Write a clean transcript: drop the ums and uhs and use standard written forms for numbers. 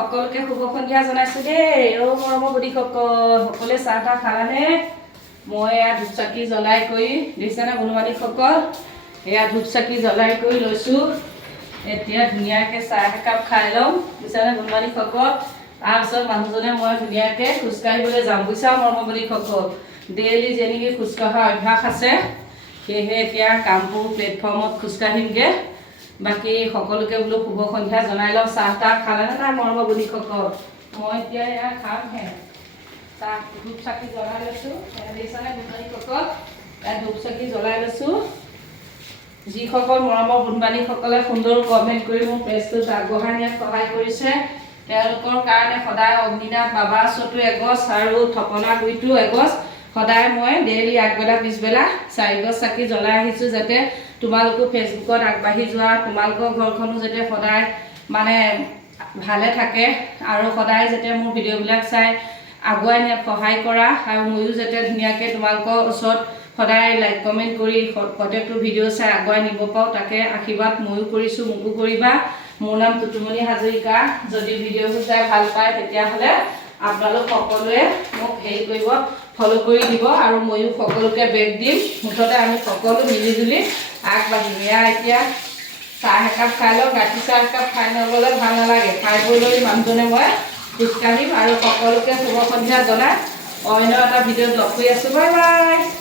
সকলোকে শুভ সন্ধিয়া জনাইছোঁ দেই। মৰমৰ সকলে চাহ তাহ খালানে? মই এয়া ধূপ চাকি জ্বলাই কৰি দেখিছেনে বন্ধু-বান্ধৱীসকল, এয়া ধূপ চাকি জ্বলাই কৰি লৈছোঁ। এতিয়া ধুনীয়াকৈ চাহ একাপ খাই ল'ম বুজিছানে বন্ধু-বান্ধৱীসকল। তাৰপিছত মানুহজনে মই ধুনীয়াকৈ খোজকাঢ়িবলৈ যাম বুজিছা মৰমৰ বন্ধুসকল। ডেইলি যেনেকৈ খোজকঢ়া অভ্যাস আছে, সেয়েহে এতিয়া কামপুৰ প্লেটফৰ্মত খোজকাঢ়িমগৈ। বাকী সকলোকে বোলো শুভ সন্ধিয়া জনাই লওঁ। চাহ তাহ খালেনে নাই মৰমৰ বন্ধুসকল? মই এতিয়া এয়া খামহে। চাহ ধূপ চাকি জ্বলাই লৈছোঁ দেখিছানে বন্ধু-বান্ধৱীসকল, এয়া ধূপ চাকি জ্বলাই লৈছোঁ। যিসকল মৰমৰ বন্ধু-বান্ধৱীসকলে সুন্দৰ কমেণ্ট কৰি মোৰ পেজটোত আগবঢ়াই নিয়াত সহায় কৰিছে, তেওঁলোকৰ কাৰণে সদায় অগ্নিনাথ বাবা চতু এগছ আৰু থপনা গুৰিটো এগছ সদায় মই ডেইলি আগবেলা পিছবেলা 4 গছ চাকি জ্বলাই আহিছোঁ, যাতে তোমালোকো ফেচবুকত আগবাঢ়ি যোৱা, তোমালোকৰ ঘৰখনো যাতে সদায় মানে ভালে থাকে আৰু সদায় যাতে মোৰ ভিডিঅ'বিলাক চাই আগুৱাই নিয়াত সহায় কৰা, আৰু ময়ো যাতে ধুনীয়াকৈ তোমালোকৰ ওচৰত সদায় লাইক কমেণ্ট কৰি প্ৰত্যেকটো ভিডিঅ' চাই আগুৱাই নিব পাৰোঁ, তাকে আশীৰ্বাদ ময়ো কৰিছোঁ, মোকো কৰিবা। মোৰ নাম টুটুমণি হাজৰিকা। যদি ভিডিঅ'বোৰ চাই ভাল পায় তেতিয়াহ'লে আপোনালোক সকলোৱে মোক হেৰি কৰিব, ফ'ল' কৰি দিব, আৰু ময়ো সকলোকে বেগ দিম। মুঠতে আমি সকলো মিলিজুলি আগবাঢ়িম। এয়া এতিয়া চাহ একাপ খাই লওঁ, গাখীৰ চাহ একাপ খাই নগ'লে ভাল নালাগে। খাই বৈ লৈ মানুহজনে মই খোজকাঢ়িম আৰু সকলোকে শুভ সন্ধিয়া জনাই অন্য এটা ভিডিঅ'ত লগ কৰি আছোঁ। Bye bye.